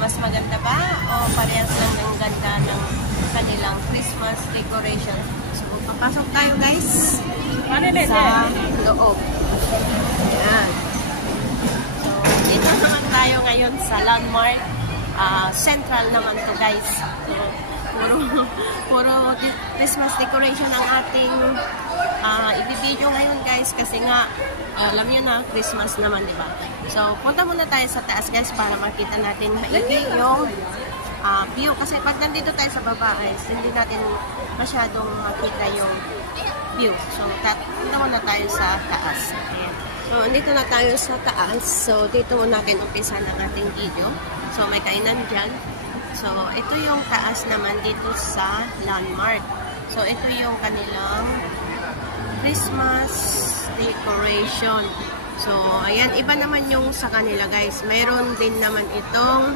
Mas maganda ba o parehas lang ng ganda ng kanilang Christmas decoration? So, papasok tayo guys sa loob. Ayan. So, dito naman tayo ngayon sa Landmark. Central naman to guys. So, puro Christmas decoration ang ating ibibideo ngayon guys kasi nga alam niyo na Christmas naman, di ba? So punta muna tayo sa taas guys para makita natin maigi yung view kasi pag nandito tayo sa baba guys hindi natin masyadong makita yung view. So punta muna tayo sa taas. Ayan. So andito na tayo sa taas. So dito natin umpisa ng ating video. So may kainan dyan. So, ito yung taas naman dito sa Landmark. So, ito yung kanilang Christmas decoration. So, ayan, iba naman yung sa kanila guys. Mayroon din naman itong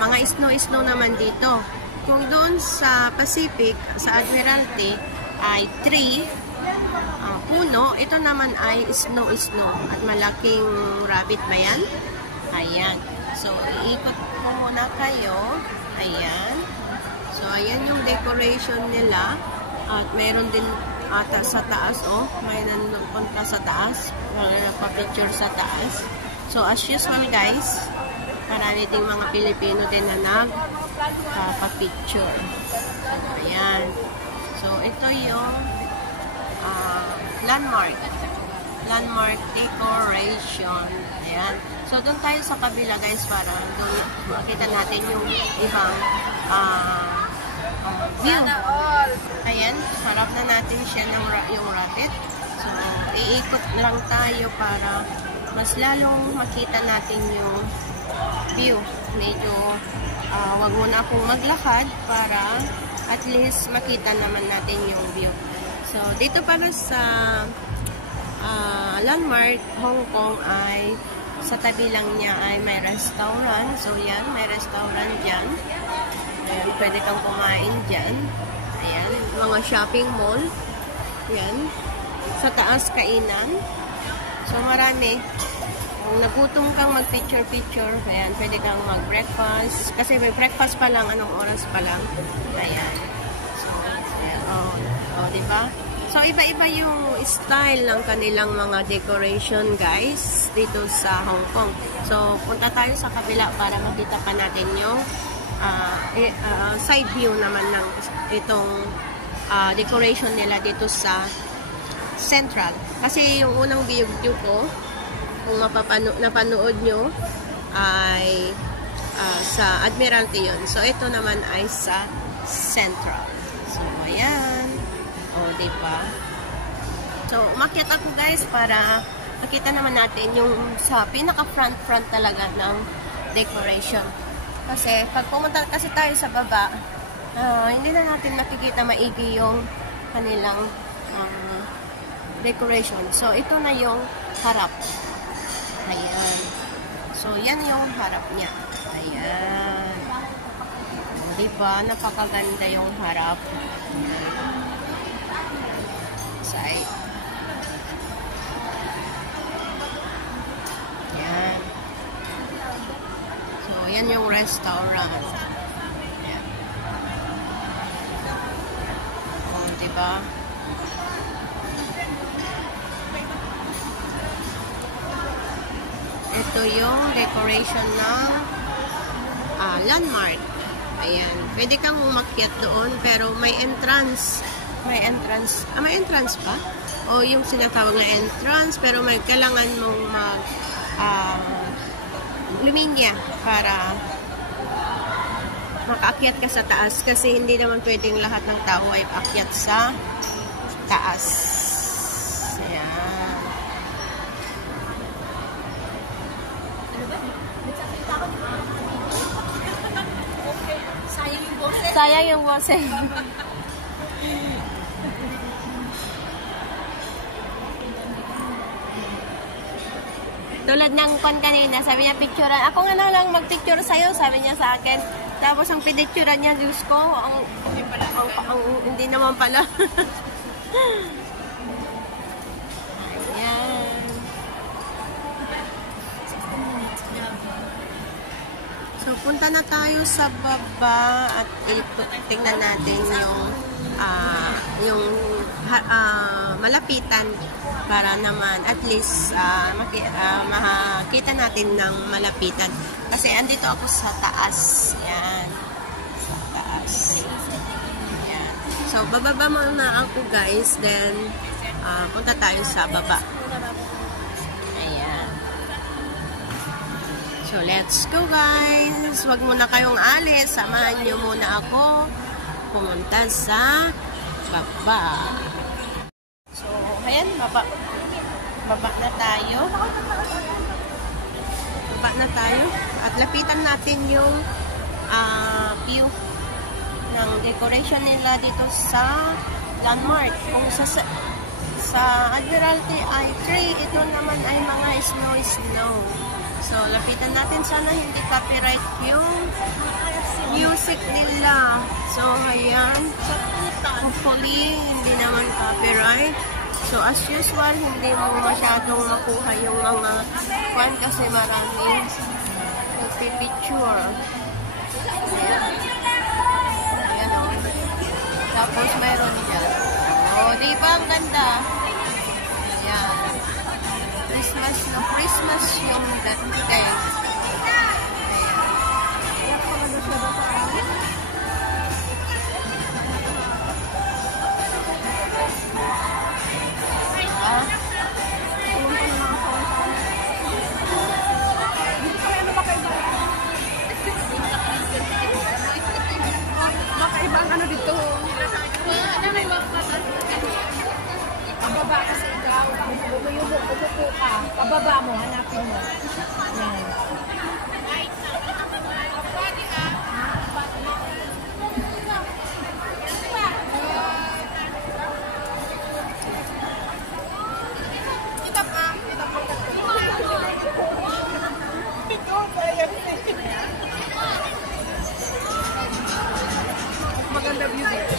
mga snow naman dito. Kung doon sa Pacific, sa Admiralty, ay tree, puno. Ito naman ay snow. At malaking rabbit ba yan? Ayan. So, iikot ko muna kayo. Ayan. So, ayan yung decoration nila. At mayroon din ata sa taas, oh. Mayroon nagpunta sa taas. Nagpa-picture sa taas. So, as usual, guys, marami ding mga Pilipino din na nagpa-picture. So, ayan. So, ito yung Landmark decoration. Ayan. So, doon tayo sa kabila guys para doon makita natin yung ibang view. Ayan. Harap na natin siya ng yung rabbit. So, iikot lang tayo para mas lalong makita natin yung view. Medyo wag muna akong maglakad para at least makita naman natin yung view. So, dito para sa Landmark, Hong Kong ay sa tabi lang niya ay may restaurant. So, yan. May restaurant dyan. Ayan, pwede kang kumain dyan. Ayan. Mga shopping mall. Yan. Sa taas, kainan. So, marami. Kung nagutom kang mag-picture, ayan, pwede kang mag-breakfast. Kasi may breakfast pa lang. Anong oras pa lang. Ayan. So, ayan. Diba? So, iba-iba yung style ng kanilang mga decoration, guys, dito sa Hong Kong. So, punta tayo sa kabila para makita pa natin yung side view naman ng itong decoration nila dito sa Central. Kasi yung unang video ko, kung napanood nyo, ay sa Admiralty yun. So, ito naman ay sa Central. So, ayan. O, diba? So, umakyat ako guys para makita naman natin yung sa pinaka-front talaga ng decoration. Kasi, pag pumunta kasi tayo sa baba, hindi na natin nakikita maigi yung kanilang decoration. So, ito na yung harap. Ayan. So, yan yung harap niya. Ayan. Diba? Napakaganda yung harap. Side. Yan. So, yan yung restaurant. Yan. Diba? Ito yung decoration ng Landmark. Ayan. Pwede kang umakyat doon, pero may entrance. May entrance. May entrance pa? O yung sinatawag na entrance, pero may kailangan mong luminya para makaakyat ka sa taas. Kasi hindi naman pwedeng lahat ng tao ay paakyat sa taas. Ayan. Sayang yung boses. Tulad ng kon kanina, sabi niya picturean. Ako nga na lang mag-picture sa'yo, sabi niya sa akin. Tapos ang pinicturean niya, Diyos ko, hindi naman pala. Ayan. So, punta na tayo sa baba at tingnan natin yung malapitan para naman at least makita natin ng malapitan. Kasi andito ako sa taas. Yan. Sa taas. Yan. So, bababa muna ako guys. Then, punta tayo sa baba. Ayan. So, let's go guys. Huwag muna kayong alis. Samahan nyo muna ako pumunta sa baba. So, ayan, baba na tayo. Baba na tayo. At lapitan natin yung view ng decoration nila dito sa Denmark. Kung sa Admiralty ay 3, ito naman ay mga snow. So, lapitan natin. Sana hindi copyright yung music nila. So, ayan. Hopefully, hindi naman copyright. So, as usual, hindi mo masyadong makuha yung mga fan kasi maraming nagpipicture. Ayan o. Tapos, mayroon dyan. O, diba ang ganda? Ayan. Christmas yung dating. Ibang ano dito. Pababa kasi ikaw. Umupo ka. Pababa mo. Hanapin mo. Yan. Maganda view dito.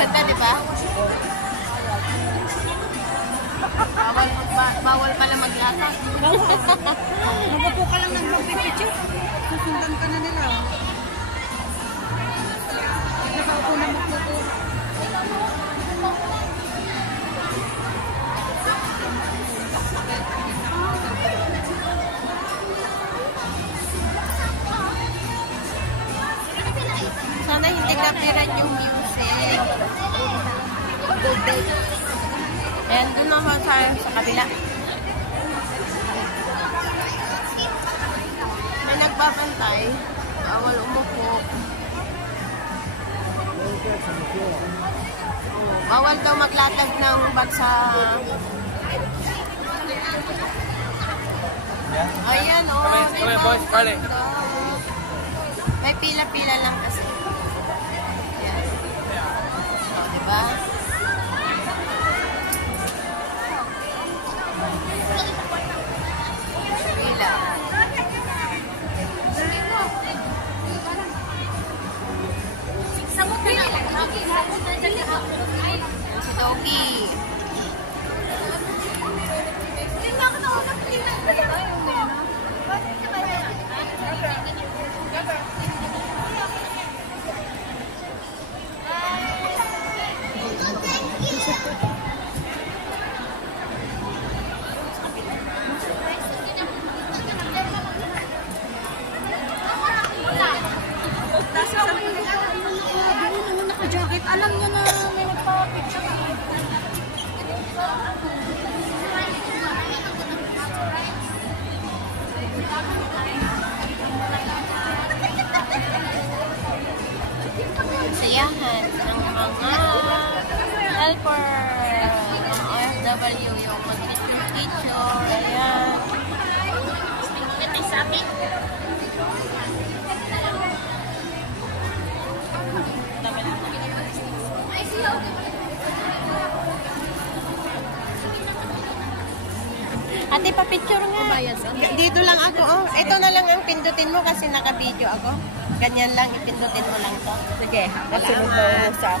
Ganda, di ba? Bawal pala maglatag. Magapo ka lang ng mag-picture. Susundan ka na nila. Nakaupo na magpupo. Sana hindi copyright yung music. Ayan, doon ako sa kabila. May nagbabantay. Bawal umupo. Bawal daw maglatag ng bag sa... Ayan, o. Come on, boys, party. May pila-pila lang kasi. Ayan. O, diba? Pila. Si Doggy. Sayahan ng mga helper, mga OFW, yung mag-picture. Ayan. Ito sa akin. Ate, pa-picture nga. Dito lang ako, oh. Ito na lang ang pindutin mo kasi naka-video ako. Ganyan lang, ipindutin mo lang to. Sige, kasunod na usap.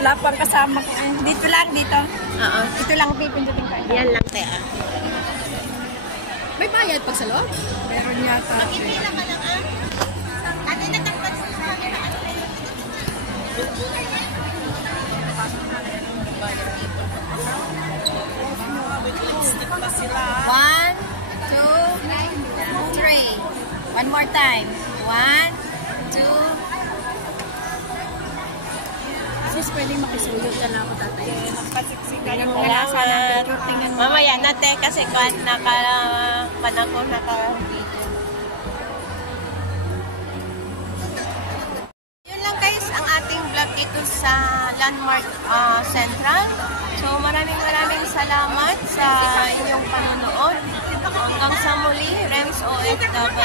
Wala pang kasama ko. Dito lang, dito. Oo. Ito lang pipindutin ko. Yan lang, te. May bayad pag sa loob? Meron yata. Pag-ipila ka lang, ah. Ate, natakpan sa camera. One, two, three. One more time. One, two. Sis, pwedeng makisulot ka na ako, tatay. Tingnan mo Wala nga sa picture. Tingnan mo. Mamaya na, te, kasi naka-video. Yun lang guys, ang ating vlog dito sa Landmark Central. So maraming salamat sa inyong panonood. Hanggang sa muli, Rems OFW.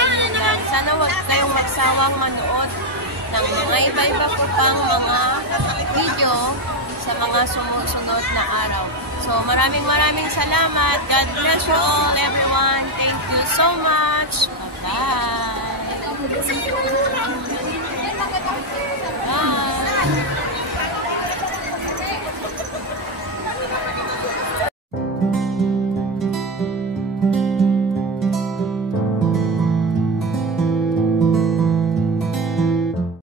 Sana huwag kayong magsawang manood ng mga iba-iba po pang mga video sa mga sumusunod na araw. So maraming salamat. God bless you all, everyone. Thank you so much. Bye-bye.